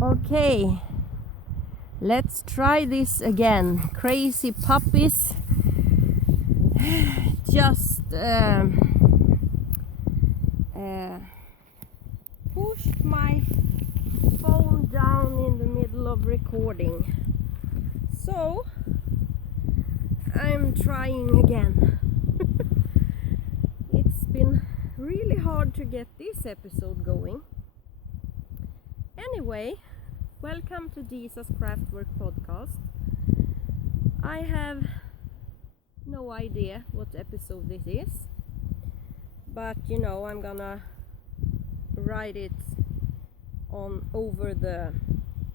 Okay, let's try this again. Crazy puppies just pushed my phone down in the middle of recording. So I'm trying again. It's been really hard to get this episode going. Anyway, welcome to Disas Craftwork Podcast. I have no idea what episode this is, but I'm gonna write it on over the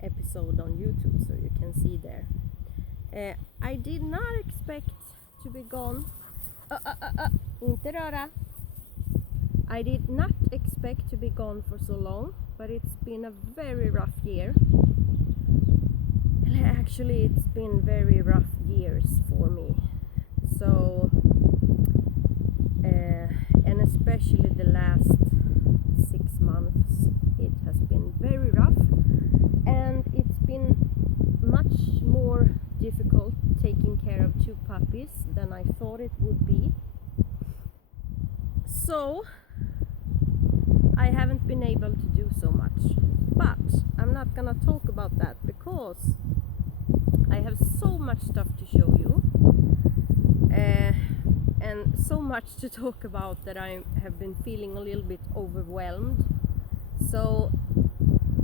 episode on YouTube so you can see there. I did not expect to be gone. Inte röra. I did not expect to be gone for so long, but it's been a very rough year. Actually, it's been very rough years for me. So, and especially the last 6 months, it has been very rough, and it's been much more difficult taking care of 2 puppies than I thought it would be. So I haven't been able to do so much, but I'm not gonna talk about that because I have so much stuff to show you, and so much to talk about that I have been feeling a little bit overwhelmed. So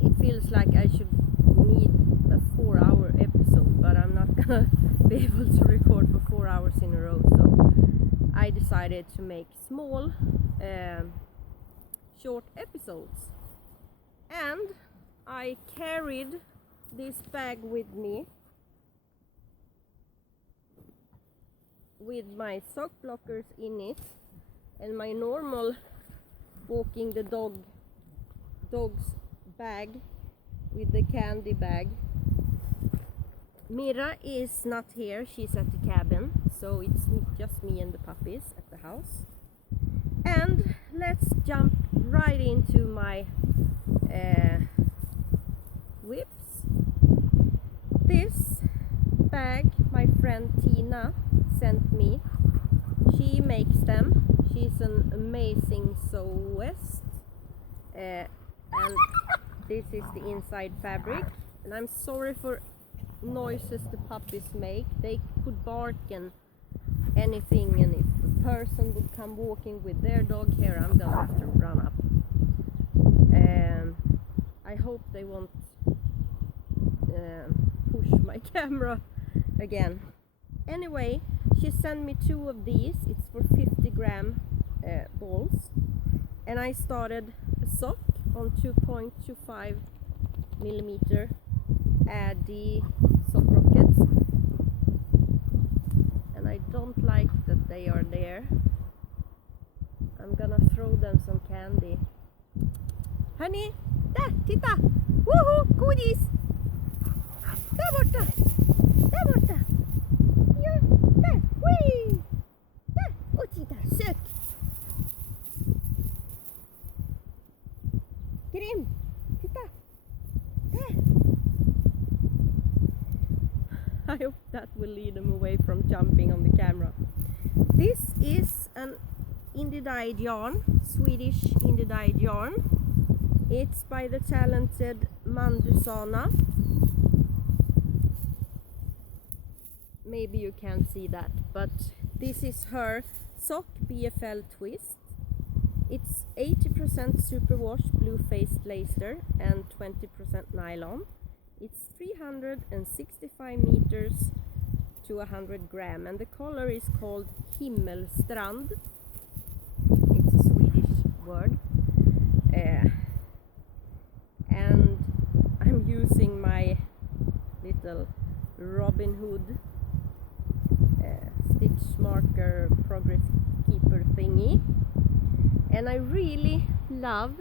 it feels like I should need a 4-hour episode, but I'm not gonna be able to record for 4 hours in a row. So I decided to make small short episodes, and I carried this bag with me with my sock blockers in it and my normal walking the dog's bag with the candy bag. Mira is not here, she's at the cabin, so it's just me and the puppies at the house. And let's jump right into my whips. This bag my friend Tina sent me. She makes them. She's an amazing sewist, and this is the inside fabric. And I'm sorry for noises the puppies make. They could bark and anything, and if a person would come walking with their dog here, I'm gonna have to run up. I hope they won't push my camera again. Anyway, she sent me 2 of these. It's for 50-gram balls, and I started a sock on 2.25 millimeter AD sock rockets, and I don't like that they are there. I'm gonna throw them some candy. Honey, där, titta! Woho, godis! Där borta! Där borta! Ja, där! Wee! Där! Och titta, sök! Grim! Titta! Där! I hope that will lead them away from jumping on the camera. This is an indie-dyed yarn, Swedish indie-dyed yarn. It's by the talented Mandusana. Maybe you can't see that, but this is her sock BFL twist. It's 80% superwash blue faced lace and 20% nylon. It's 365 meters to 100 gram, and the color is called Himmelstrand. It's a Swedish word. And I'm using my little Robin Hood stitch marker progress keeper thingy, and I really love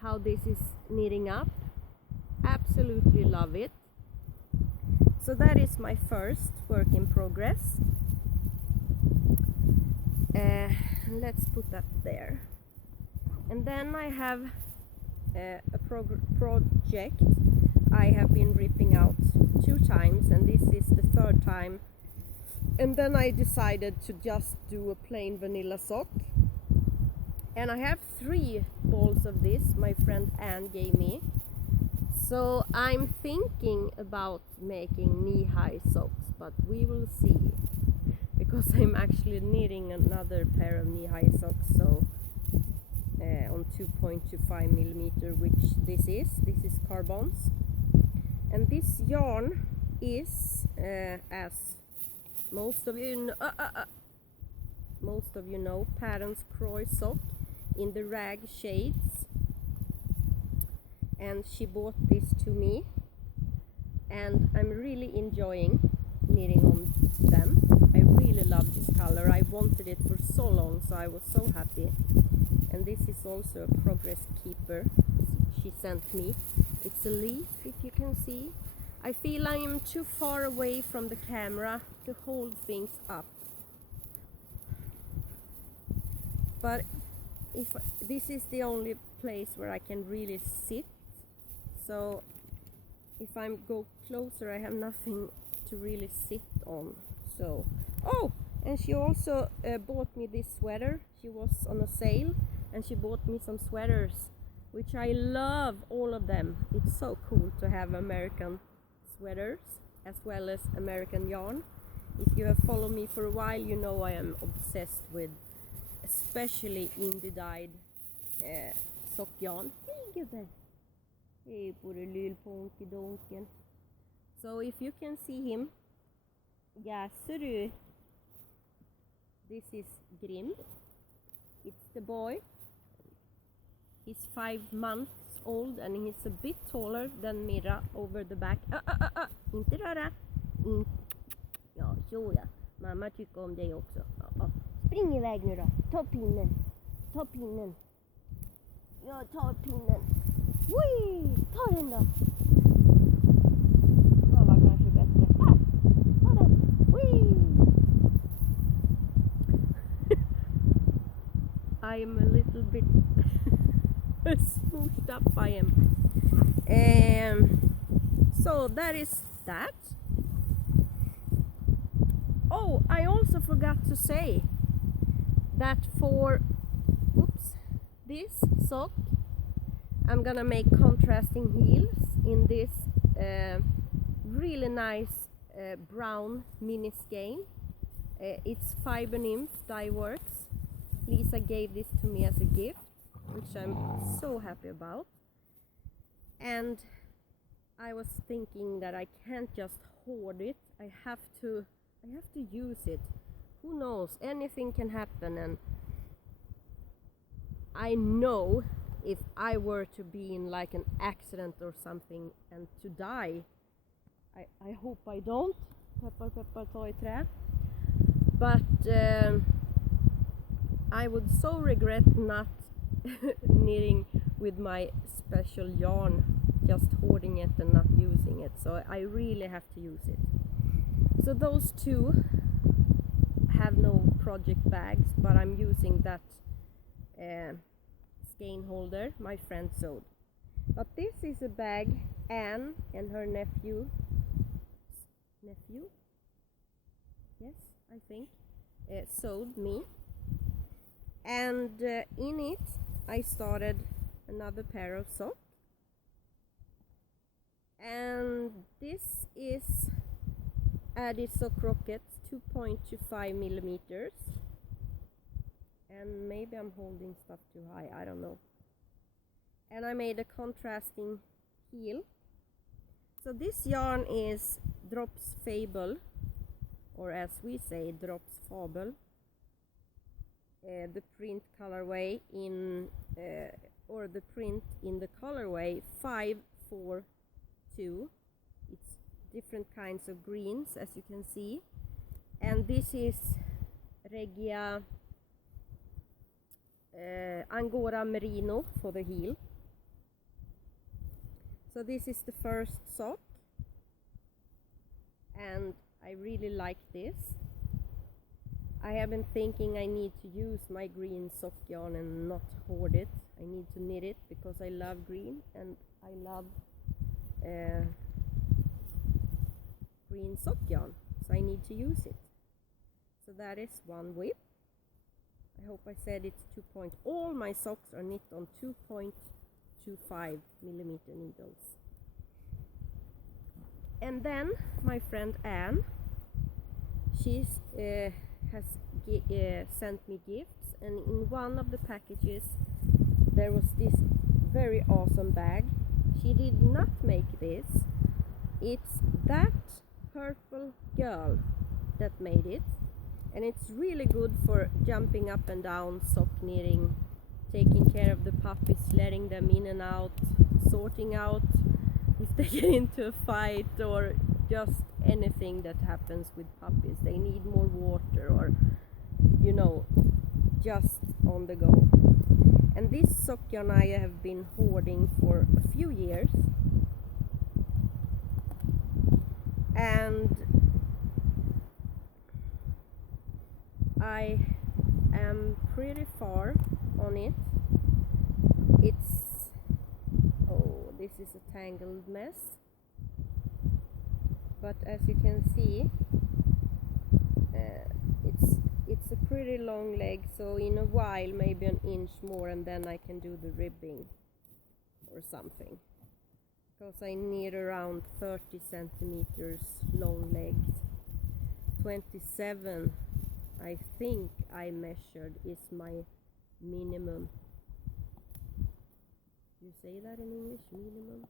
how this is knitting up. Absolutely love it. So that is my first work in progress. Let's put that there. And then I have a project I have been ripping out 2 times, and this is the 3rd time. And then I decided to just do a plain vanilla sock. And I have 3 balls of this my friend Anne gave me. So I'm thinking about making knee-high socks, but we will see. Because I'm actually knitting another pair of knee-high socks, so on 2.25 millimeter, which this is carbons. And this yarn is, as most of you know, Patterns Croy sock in the rag shades. And she bought this to me, and I'm really enjoying knitting on them. I really love this color. I wanted it for so long, so I was so happy. And this is also a progress keeper she sent me. It's a leaf, if you can see. I feel I am too far away from the camera to hold things up. But this is the only place where I can really sit. So if I go closer, I have nothing to really sit on. So, oh, and she also bought me this sweater. She was on a sale, and she bought me some sweaters, which I love, all of them. It's so cool to have American sweaters as well as American yarn. If you have followed me for a while, you know I am obsessed with especially indie dyed sock yarn. Hey gubben! Hey på det lillponkidonken. So if you can see him, jaså du? This is Grim. It's the boy. He's 5 months old and he's a bit taller than Mira over the back. Inte röra. Ja, så ja. Mamma tycker om dig också. Spring iväg nu då. Ta pinnen. Ta pinnen. Ja, ta pinnen. Whee! Ta den då. Ja, var kanske bättre. Här! Ta den. Whee! I'm a little bit smooshed up I am. So that is that. Oh, I also forgot to say that for this sock I'm gonna make contrasting heels in this really nice brown mini skein. It's Fiber Nymph Dye Works. Lisa gave this to me as a gift, which I'm so happy about. And I was thinking that I can't just hoard it. I have to use it. Who knows? Anything can happen, and I know if I were to be in like an accident or something and to die, I hope I don't. Peppar, peppar, ta i trä. But I would so regret not knitting with my special yarn, just hoarding it and not using it. So I really have to use it. So those 2 have no project bags, but I'm using that skein holder my friend sewed. But this is a bag Anne and her nephew, yes, I think, sewed me. And in it I started another pair of socks. And this is Addis Sock Rockets 2.25 millimeters. And maybe I'm holding stuff too high, I don't know. And I made a contrasting heel. So this yarn is Drops Fable, or as we say, Drops Fable. The print colorway in, or the print in the colorway 542. It's different kinds of greens, as you can see. And this is Regia Angora Merino for the heel. So this is the first sock, and I really like this. I have been thinking I need to use my green sock yarn and not hoard it. I I need to knit it because I love green and I love green sock yarn, so I need to use it. So that is one whip. I hope I said it's 2 point. All my socks are knit on 2.25 millimeter needles. And then my friend Anne, she has sent me gifts, and in one of the packages there was this very awesome bag. She did not make this. It's that purple girl that made it, and it's really good for jumping up and down, sock knitting, taking care of the puppies, letting them in and out, sorting out if they get into a fight, or just anything that happens with puppies. They need more water, or just on the go. And this sock yarn I have been hoarding for a few years, and I am pretty far on it. This is a tangled mess, but as you can see, it's a pretty long leg, so in a while, maybe an inch more, and then I can do the ribbing or something, because I need around 30 centimeters long legs. 27, I think I measured, is my minimum. You say that in English? Minimum?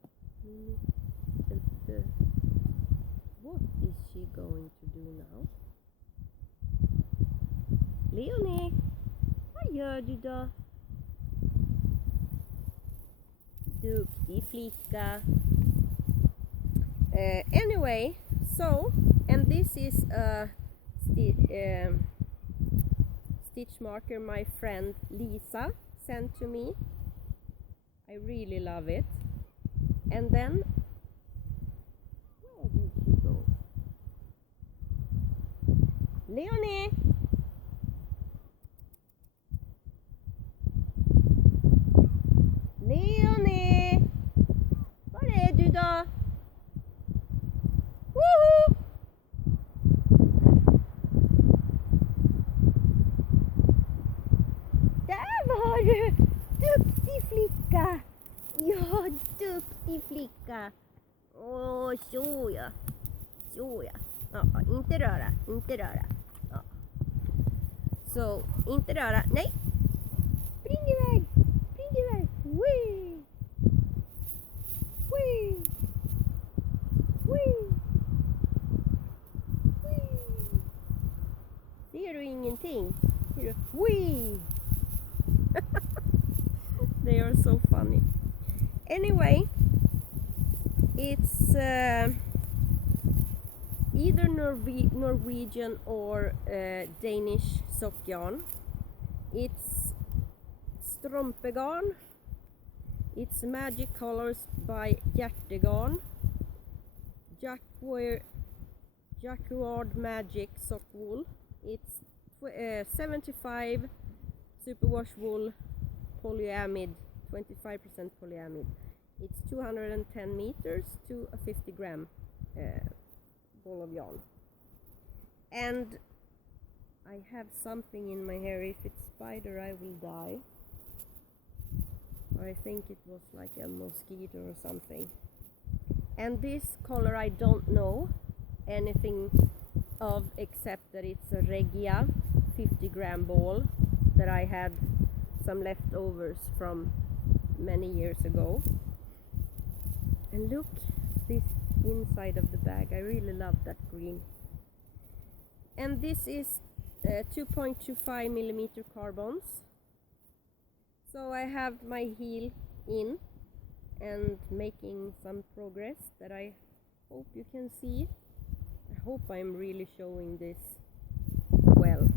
What is she going to do now? Leonie, vad gör du då? Duktig flicka. Anyway, so, and this is a stitch marker my friend Lisa sent to me. I really love it. And then, where did she go? Leonie! Leonie! Var är du då? Woho! Där var du! Duktig flicka! Ja, duktig flicka! Åh, så ja. Så ja. Ja, inte röra, inte röra. Ja. Så, inte röra. Nej! Spring iväg! Spring iväg! Wee! Wee! Wee! Wee! Ser du ingenting? Ser du? Wee! They are so funny. Anyway, it's either Norwegian or Danish sock yarn. It's strumpegarn. It's Magic Colors by Hjärtegarn. Jacquard Magic sock wool. It's 75 superwash wool polyamide, 25% polyamide. It's 210 meters to a 50 gram ball of yarn. And I have something in my hair. If it's spider, I will die. I think it was like a mosquito or something. And this color I don't know anything of, except that it's a Regia 50 gram ball that I had some leftovers from many years ago. And look, this inside of the bag, I really love that green. And this is 2.25 millimeter carbons. So I have my heel in and making some progress that I hope you can see. I hope I'm really showing this well,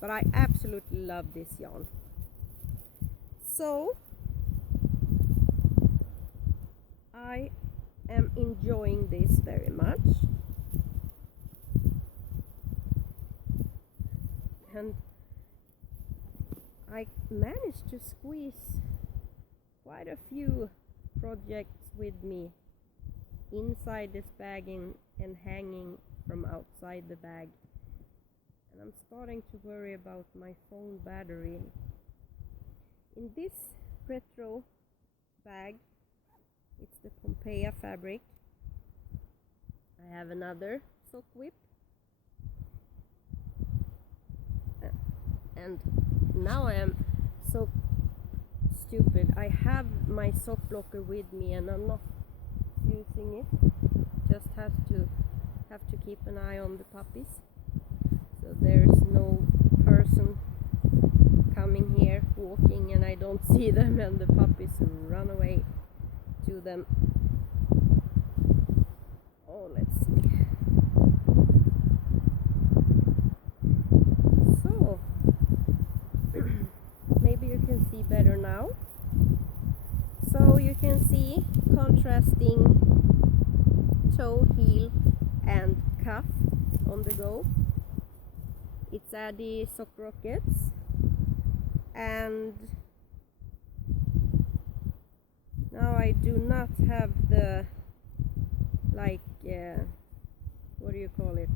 but I absolutely love this yarn. So I am enjoying this very much, and I managed to squeeze quite a few projects with me inside this bag and hanging from outside the bag. And I'm starting to worry about my phone battery. In this retro bag, it's the Pompeia fabric. I have another sock whip. And now I am so stupid. I have my sock blocker with me and I'm not using it. Just have to keep an eye on the puppies. So there's no person coming here walking and I don't see them and the puppies run away to them. Oh, let's see. So maybe you can see better now. So you can see contrasting toe, heel and cuff on the go. It's Addy sock rockets, and now I do not have the what do you call it?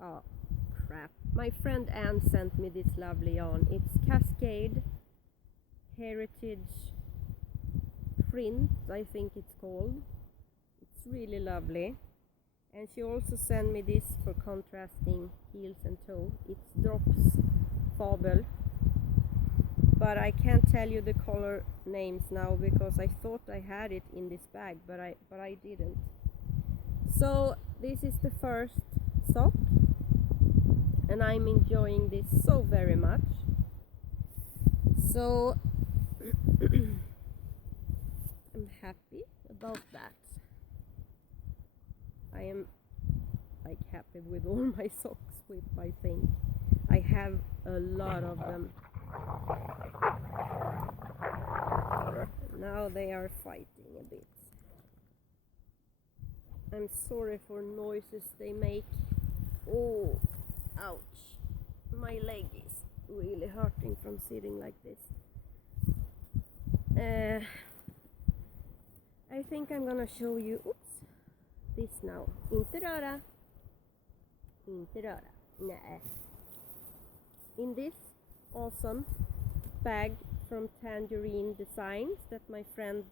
Oh crap, my friend Anne sent me this lovely yarn. It's Cascade Heritage Print, I think it's called. It's really lovely. And she also sent me this for contrasting heels and toe. It's Drops Fable. But I can't tell you the color names now because I thought I had it in this bag, but I didn't. So this is the first sock and I'm enjoying this so very much. So I'm happy about that. I am happy with all my socks with, I think. I have a lot of them. Now they are fighting a bit. I'm sorry for noises they make. Oh, ouch. My leg is really hurting from sitting like this. I think I'm gonna show you, this now. Inte röra. Inte röra. Nej. In this awesome bag from Tangerine Designs that my friend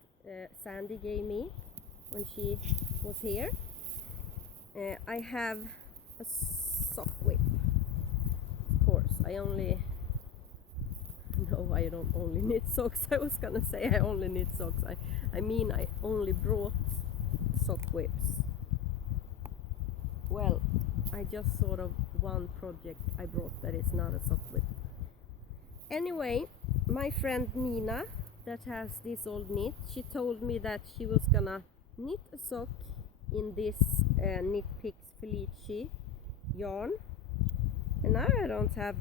Sandy gave me when she was here, I have a sock whip. Of course, I don't only knit socks. I was gonna say I only knit socks. I mean I only brought sock whips. Well, I just thought of one project I brought that is not a sock whip. Anyway, my friend Nina that has this old knit, she told me that she was gonna knit a sock in this Knit Picks Felici yarn. And now I don't have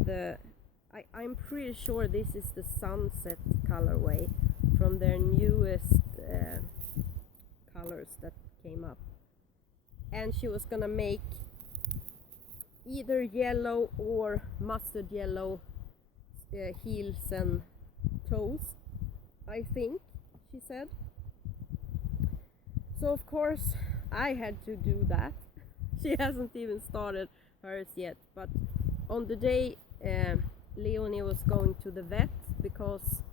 I'm pretty sure this is the Sunset colorway from their newest colors that came up. And she was gonna make either yellow or mustard yellow heels and toes, I think she said. So of course I had to do that. She hasn't even started hers yet, but on the day Leonie was going to the vet, because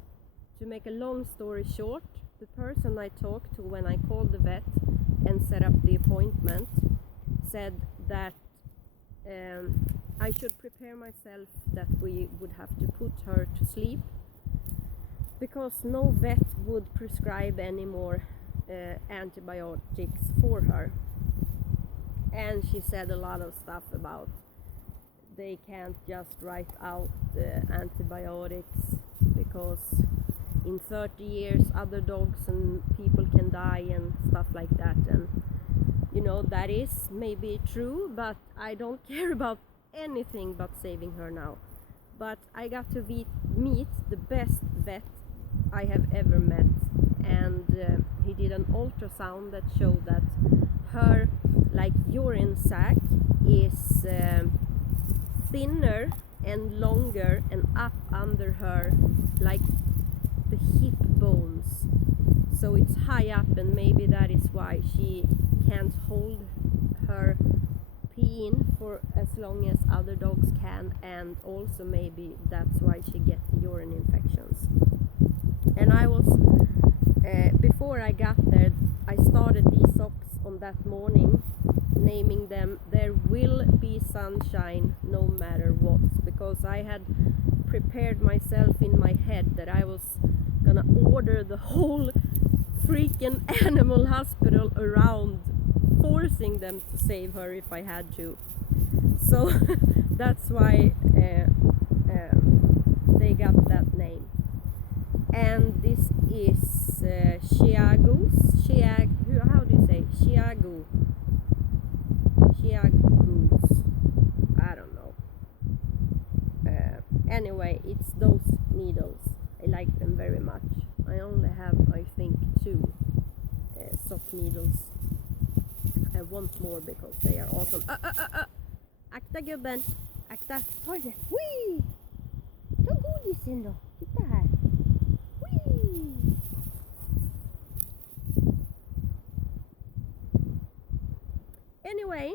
to make a long story short, the person I talked to when I called the vet and set up the appointment said that I should prepare myself that we would have to put her to sleep because no vet would prescribe any more antibiotics for her. And she said a lot of stuff about they can't just write out antibiotics because in 30 years other dogs and people can die and stuff like that. And you know, that is maybe true, but I don't care about anything but saving her now. But I got to meet the best vet I have ever met, and he did an ultrasound that showed that her urine sac is thinner and longer and up under her, like the hip bone needles, so it's high up, and maybe that is why she can't hold her pee in for as long as other dogs can, and also maybe that's why she gets urine infections. And I was before I got there, I started these socks on that morning, naming them "There Will Be Sunshine No Matter What," because I had prepared myself in my head that I was gonna order the whole freaking animal hospital around, forcing them to save her if I had to. So that's why they got that name. And this is how do you say? Chiagoos. I don't know. Anyway, it's those needles. I like them very much. I only have, I think, 2 sock needles. I want more because they are awesome. Akta gubben! Akta! Ta det! Whee! Ta godisen då! Titta här! Whee! Anyway,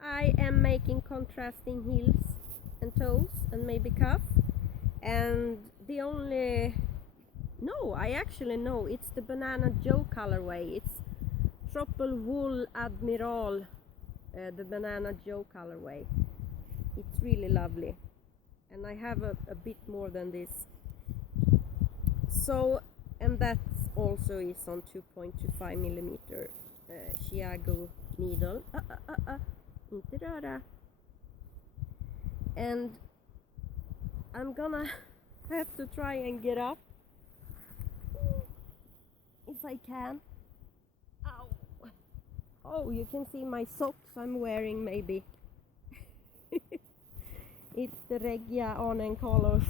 I am making contrasting heels and toes and maybe cuff, and the only... No, I actually know, it's the Banana Joe colorway. It's Triple Wool Admiral, the Banana Joe colorway. It's really lovely, and I have a bit more than this. So, and that also is on 2.25 millimeter Chiago needle. Inte röra. And I'm gonna have to try and get up if I can. Ow. Oh, you can see my socks I'm wearing, maybe. It's the Regia Arnen Colors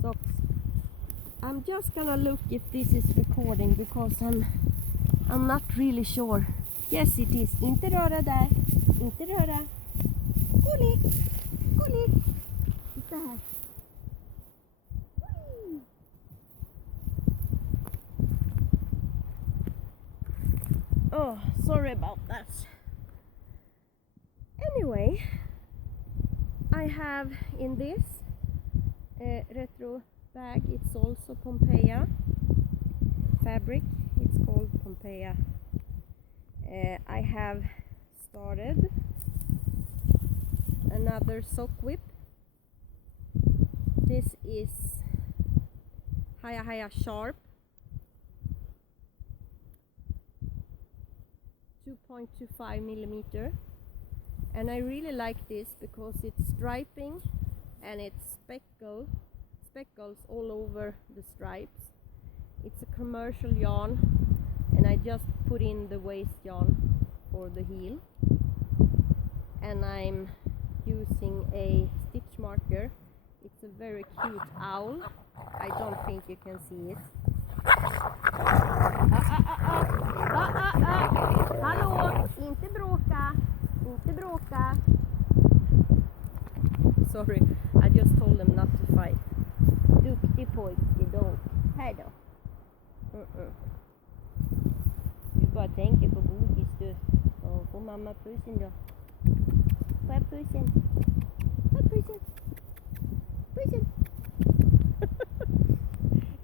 socks. I'm just gonna look if this is recording, because I'm not really sure. Yes, it is. Inte röra där. Inte röra. Gullig. Gullig. Titta här. Oh, sorry about that. Anyway, I have in this retro bag, it's also Pompeia fabric. It's called Pompeia. I have started another sock whip. This is Haya Sharp 2.25 millimeter, and I really like this because it's striping and it's speckles all over the stripes. It's a commercial yarn, and I just put in the waist yarn for the heel, and I'm using a stitch marker. It's a very cute owl. I don't think you can see it. Hallå, inte bråka, inte bråka. Sorry, I just told them not to fight. Duktig pojke då. Här då. Du bara tänker på godis du. Och får mamma pussen då. Får jag pussen? Får jag pussen? Pussen!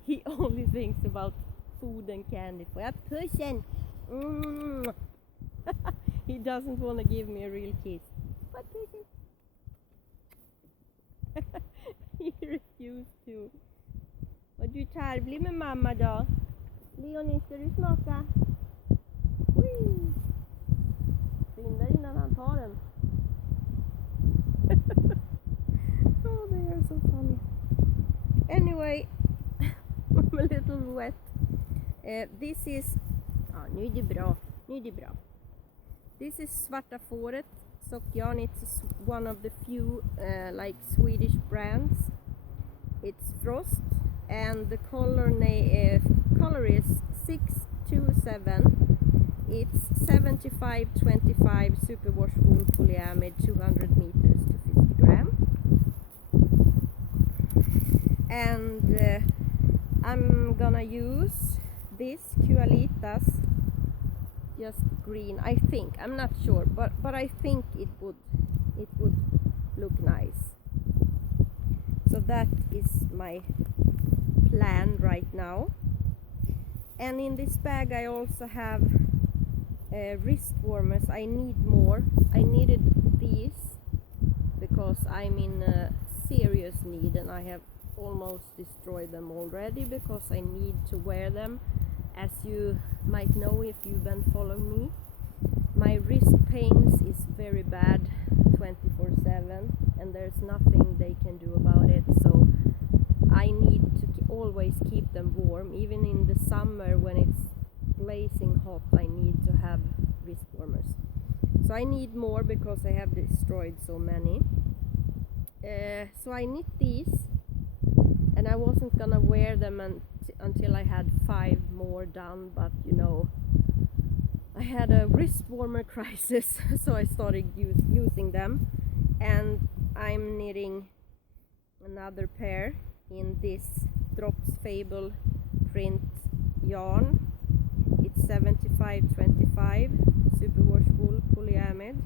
He only thinks about food and candy. Får jag pussen? He doesn't want to give me a real kiss. Får jag pussen? He refused to. Var du tarvlig med mamma då? Leonie, ska du smaka? Wee! Skynda innan han tar den. Oh, they are so funny. Anyway, I'm a little wet. This is... nu är det bra. Nu är det bra. This is Svarta Fåret sockyarn. It's one of the few like Swedish brands. It's Frost, and the color is 627. It's 75-25 superwash wool polyamide, 200 meters to 50 gram. And I'm gonna use this Koalitas, just green, I think. I'm not sure, but I think it would look nice. So that is my plan right now. And in this bag I also have wrist warmers. I need more. I needed these because I'm in serious need, and I have almost destroyed them already because I need to wear them. As you might know if you've been following me, my wrist pains is very bad 24/7, and there's nothing they can do about it. So I need to always keep them warm. Even in the summer when it's blazing hot, I need to have wrist warmers. So I need more because I have destroyed so many. So I knit these, and I wasn't gonna wear them until I had 5 more done, but you know, I had a wrist warmer crisis, so I started using them. And I'm knitting another pair in this Drops Fable print yarn. It's 75/25 superwash wool polyamide.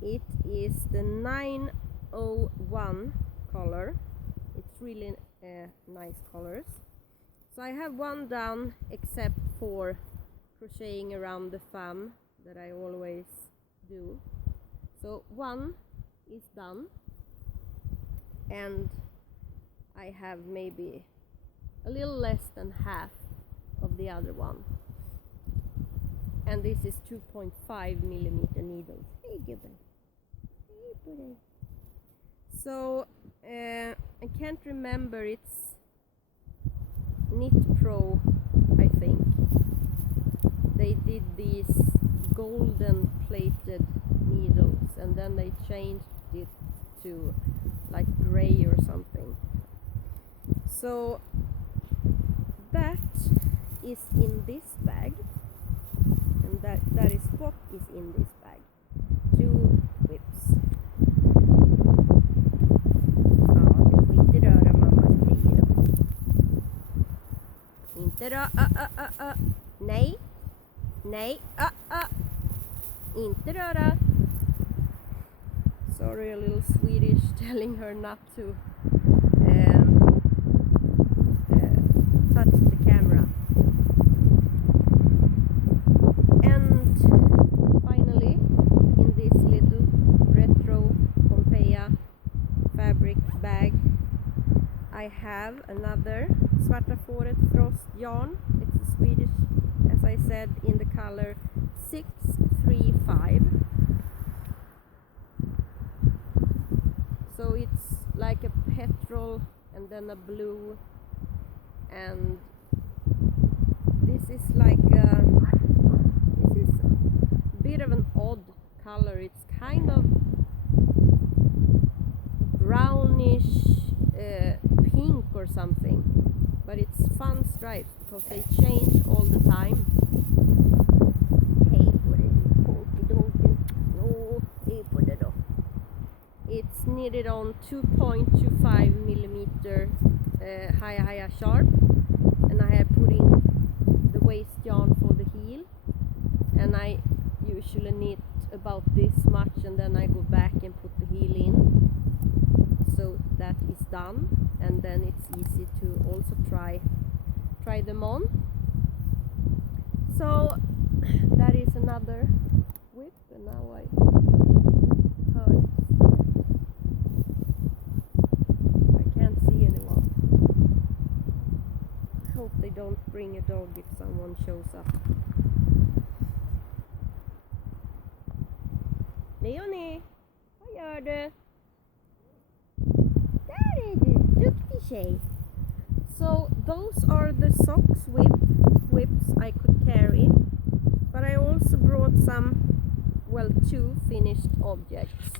It is the 901 color. It's really nice colors. So I have one down, except for crocheting around the thumb that I always do. So one is done, and I have maybe a little less than half of the other one. And this is 2.5 millimeter needles. Hey Gibbon. Hey buddy. So I can't remember, it's Knit Pro, I think. They did these golden plated needles, and then they changed it to like gray or something. So that is in this bag, and that is what is in this bag. 2 whips. Ja, du får inte röra mammas grejer då. Inte röra, nej. Nej, inte röra. Sorry, a little Swedish telling her not to touch the camera. And finally, in this little retro Pompeia fabric bag, I have another Svarta Fåret Frost yarn. It's a Swedish, as I said, in the color 635. So it's like a petrol and then a blue, and this is like this is a bit of an odd color. It's kind of brownish pink or something, but it's fun stripes because they change all the time. Hey, what are you talking? No, hey, put it on. It's knitted on 2.25 millimeter high sharp, and I have put in the waist yarn for the heel, and I usually knit about this much, and then I go back and put the heel in. So that is done, and then it's easy to also try them on. So that is another whip, and now I heard I can't see anyone. I hope they don't bring a dog if someone shows up. Leonie, vad gör du? Där är du, duktig tjej. So those are the socks whips I could carry, but I also brought some, well, 2 finished objects.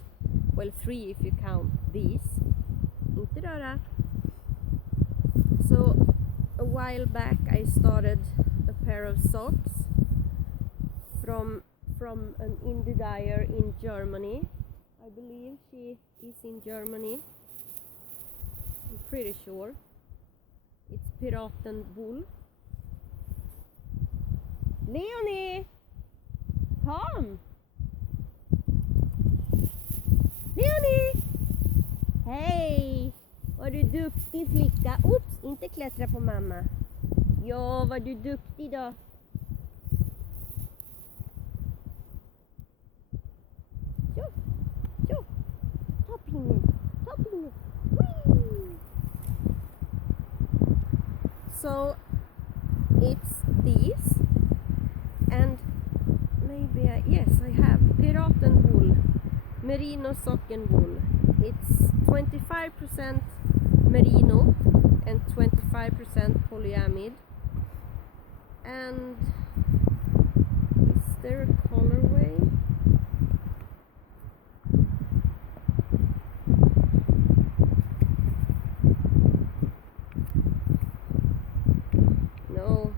Well, 3 if you count these. Inte röra. So a while back I started a pair of socks from an indie dyer in Germany. I believe she is in Germany. I'm pretty sure. It's Piraten wool. Leonie! Kom! Leonie! Hej! Vad du duktig flicka. Oops, inte klättra på mamma. Ja, vad du duktig då. Så, så. Ta pinnen. Whee! So, it's these. And maybe yes, I have piraten wool, merino socken wool. It's 25% merino and 25% polyamide. And is there a colorway? No,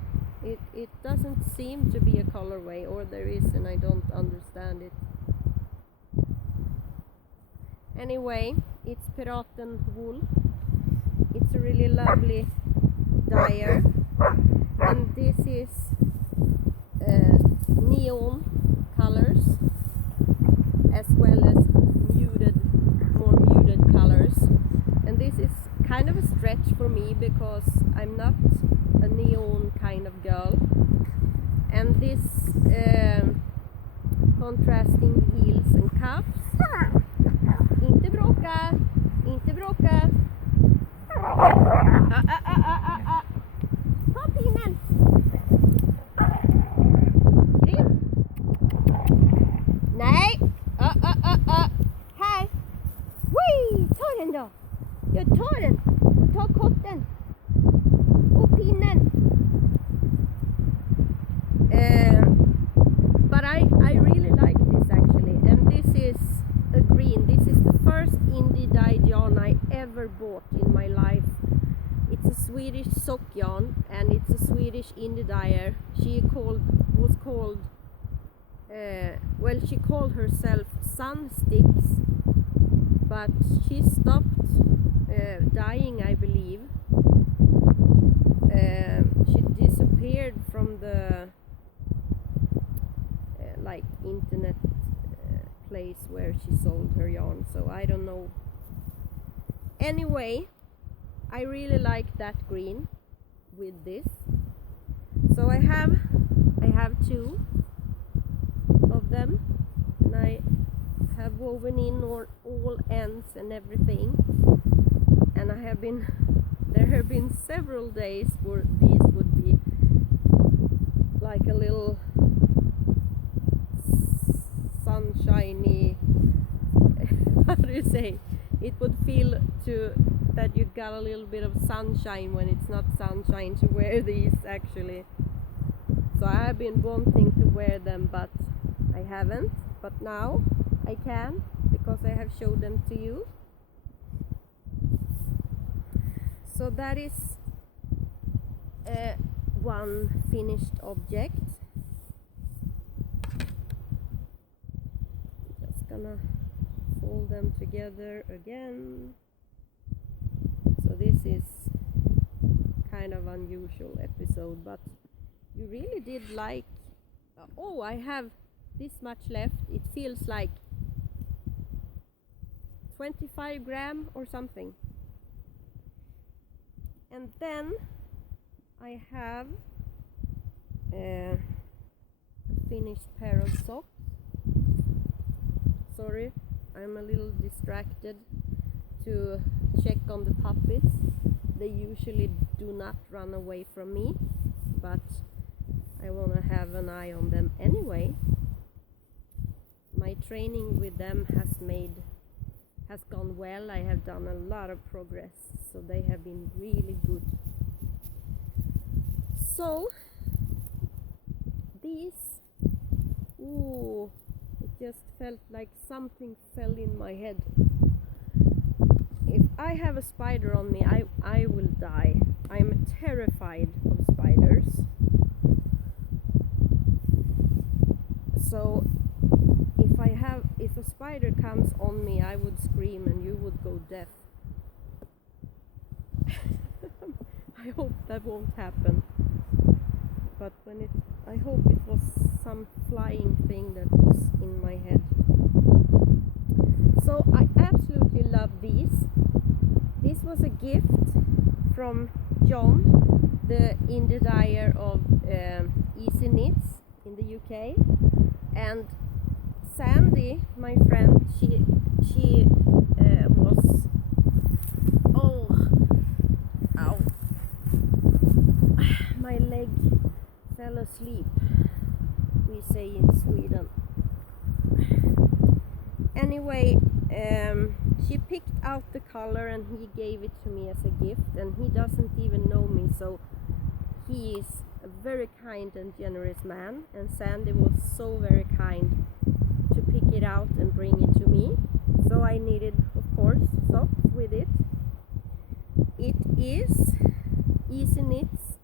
it doesn't seem to be a colorway, or there is and I don't understand it. Anyway, it's piraten wool. It's a really lovely dyer, and this is neon colors as well as more muted colors. And this is kind of a stretch for me because I'm not a neon kind of girl. And this contrasting heels and cuffs. Inte bråka! Ta pinnen! Grim! Nej! Här! Whee! Ta den då! Jag tar den! Ta kotten! Och pinnen! But I really like this actually, and this is a green. This is the first indie dyed yarn I ever bought in my life. It's a Swedish sock yarn, and it's a Swedish indie dyer. She called herself Sunsticks, but she stopped dyeing, I believe. She disappeared from the internet place where she sold her yarn, so I don't know. Anyway, I really like that green with this. So I have two of them, and I have woven in all ends and everything. And there have been several days where these would be like a little sunshiny, how do you say, it would feel that you got a little bit of sunshine when it's not sunshine to wear these actually. So I have been wanting to wear them, but I haven't, but now I can because I have showed them to you. So that is one finished object. Just gonna fold them together again. So this is kind of unusual episode, but you really did like. Oh, I have this much left. It feels like 25 grams or something. And then I have a finished pair of socks. Sorry, I'm a little distracted to check on the puppies. They usually do not run away from me, but I want to have an eye on them anyway. My training with them has gone well. I have done a lot of progress, so they have been really good. So these, it just felt like something fell in my head. If I have a spider on me, I will die. I'm terrified of spiders. So if a spider comes on me, I would scream and you would go deaf. I hope that won't happen. But when it I hope it was some flying thing that was in my head. So I absolutely love these. This was a gift from John, the indie dyer of Easy Knits in the UK, and Sandy, my friend, she was ow, my leg fell asleep, we say in Sweden. Anyway, she picked out the color and he gave it to me as a gift, and he doesn't even know me, so he is a very kind and generous man, and Sandy was so very kind to pick it out and bring it to me. So I needed, of course, socks with it. It is Easy Knits,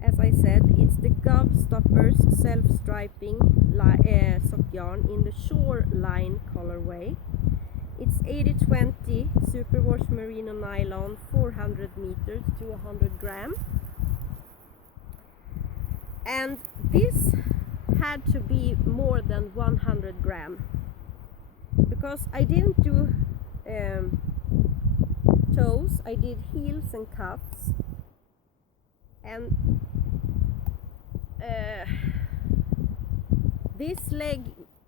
as I said. It's the Gobstoppers self-striping sock yarn in the Shore Line colorway. It's 80/20 superwash merino nylon, 400 meters to 100 grams. And this had to be more than 100 grams, because I didn't do toes, I did heels and cuffs, and this leg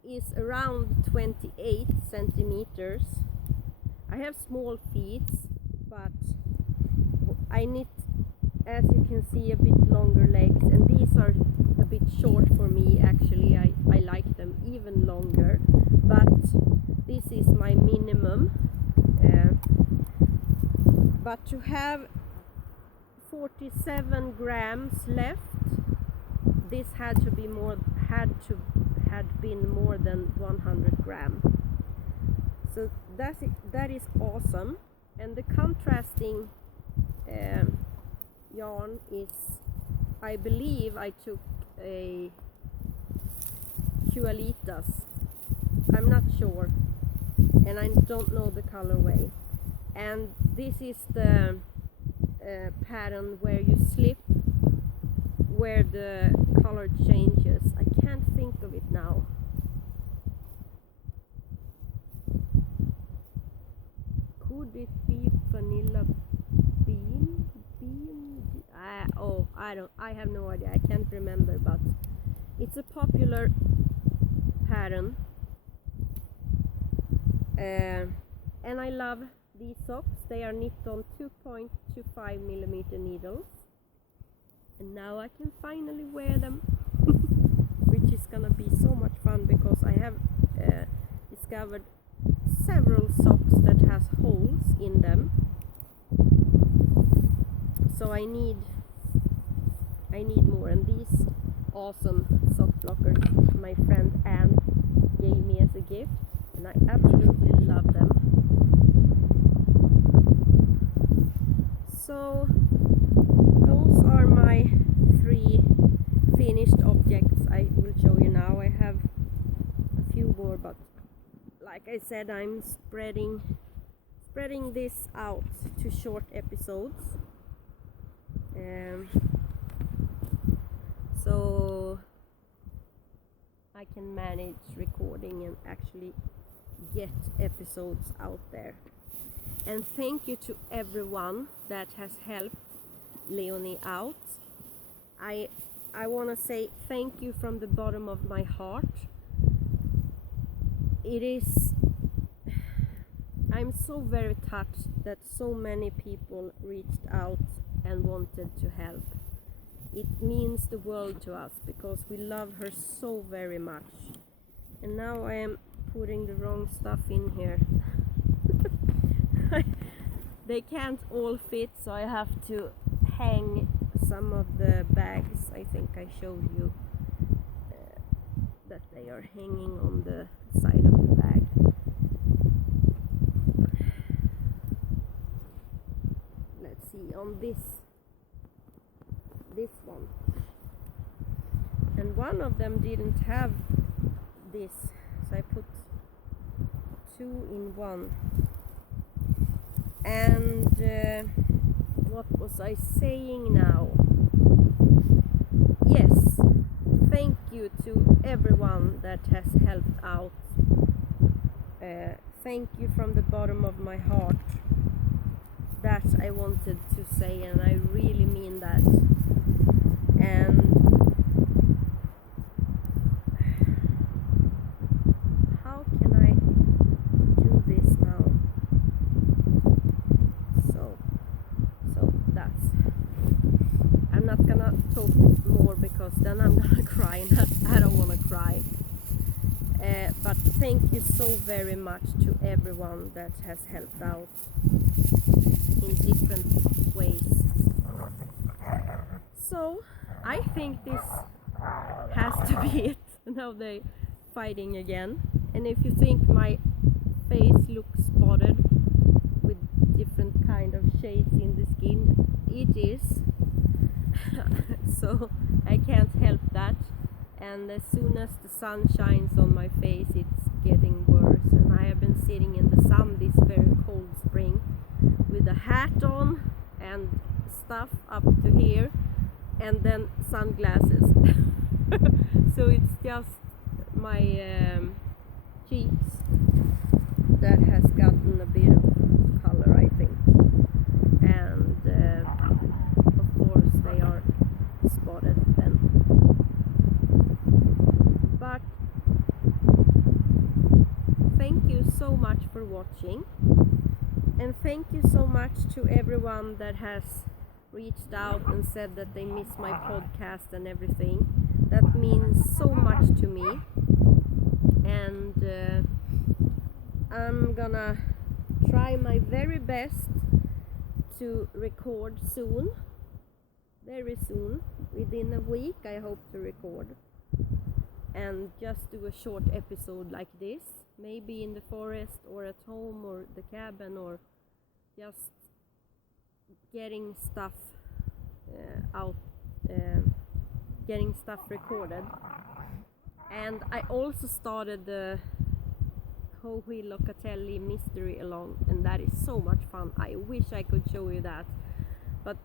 is around 28 centimeters. I have small feet, but I knit, as you can see, a bit longer legs, and these are a bit short for me actually. I like them even longer, but this is my minimum. But to have 47 grams left, this had been more than 100 grams. So that is awesome. And the contrasting yarn is, I believe I took a Kualitas, I'm not sure, and I don't know the colorway. And this is the pattern where you slip, where the color changes. I can't think of it now. Could it be Vanilla Bean? I have no idea. I can't remember, but it's a popular pattern. And I love these socks. They are knit on 2.25 millimeter needles, and now I can finally wear them, which is gonna be so much fun, because I have discovered several socks that has holes in them, so I need more. And these awesome sock blockers my friend Anne gave me as a gift, and I absolutely love them. So those are my 3 finished objects I will show you now. I have a few more, but like I said, I'm spreading this out to short episodes, so I can manage recording and actually get episodes out there. And thank you to everyone that has helped Leonie out. I want to say thank you from the bottom of my heart. I'm so very touched that so many people reached out and wanted to help. It means the world to us, because we love her so very much. And now I am putting the wrong stuff in here. They can't all fit, so I have to hang some of the bags. I think I showed you that they are hanging on the side of the bag. Let's see, on this one. And one of them didn't have this, so I put 2 in 1. And what was I saying now? Yes, thank you to everyone that has helped out. Thank you from the bottom of my heart. That I wanted to say, and I really mean that. And how can I do this now? So that's, I'm not gonna talk more because then I'm gonna cry, and I don't wanna cry. But thank you so very much to everyone that has helped out in different ways. So I think this has to be it. Now they're fighting again. And if you think my face looks spotted with different kind of shades in the skin, it is. So I can't help that. And as soon as the sun shines on my face, it's getting worse. And I have been sitting in the sun this very cold spring with a hat on and stuff up to here, and then sunglasses. So it's just my cheeks that has gotten a bit of color, I think. And of course they are spotted then. But thank you so much for watching, and thank you so much to everyone that has reached out and said that they miss my podcast and everything. That means so much to me, and I'm gonna try my very best to record soon, very soon, within a week I hope to record, and just do a short episode like this, maybe in the forest or at home or the cabin, or just getting stuff out, getting stuff recorded. And I also started the Hohi Locatelli mystery along, and that is so much fun. I wish I could show you that, but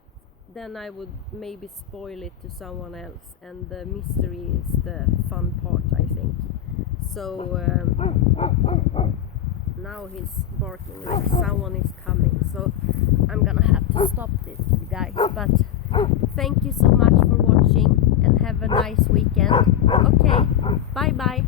then I would maybe spoil it to someone else, and the mystery is the fun part, I think. So now he's barking like someone is coming, so I'm gonna have to stop this, guys. But thank you so much for watching, and have a nice weekend. Okay, bye bye.